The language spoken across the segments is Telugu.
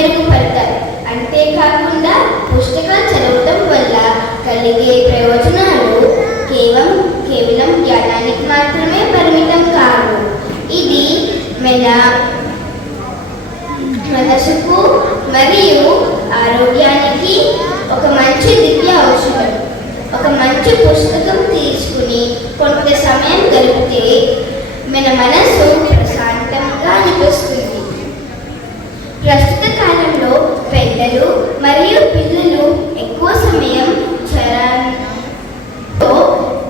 మెరుగుపడతాయి. అంతేకాకుండా పుస్తకాలు చదవటం వల్ల కలిగే ప్రయోజనాలు కేవలం జ్ఞానానికి మాత్రమే పరిమితం కావు. ఇది మన మనసుకు మరియు ఆరోగ్యానికి ఒక మంచి దివ్య ఔషధం. ఒక మంచి పుస్తకం తీసుకుని కొంత సమయం గడిపితే మన మనసు ప్రశాంతంగా అనిపిస్తుంది. ప్రస్తుత కాలంలో పెద్దలు మరియు పిల్లలు ఎక్కువ సమయం చరణంతో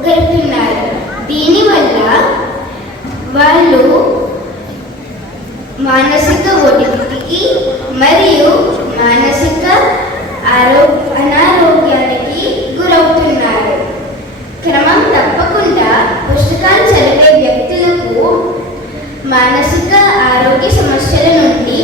గడుపుతున్నారు. దీనివల్ల వాళ్ళు మానసిక ఒత్తిడికి మరియు మానసిక అనారోగ్యానికి గురవుతున్నారు. క్రమం తప్పకుండా పుస్తకాలు చదివే వ్యక్తులకు మానసిక ఆరోగ్య సమస్యల నుండి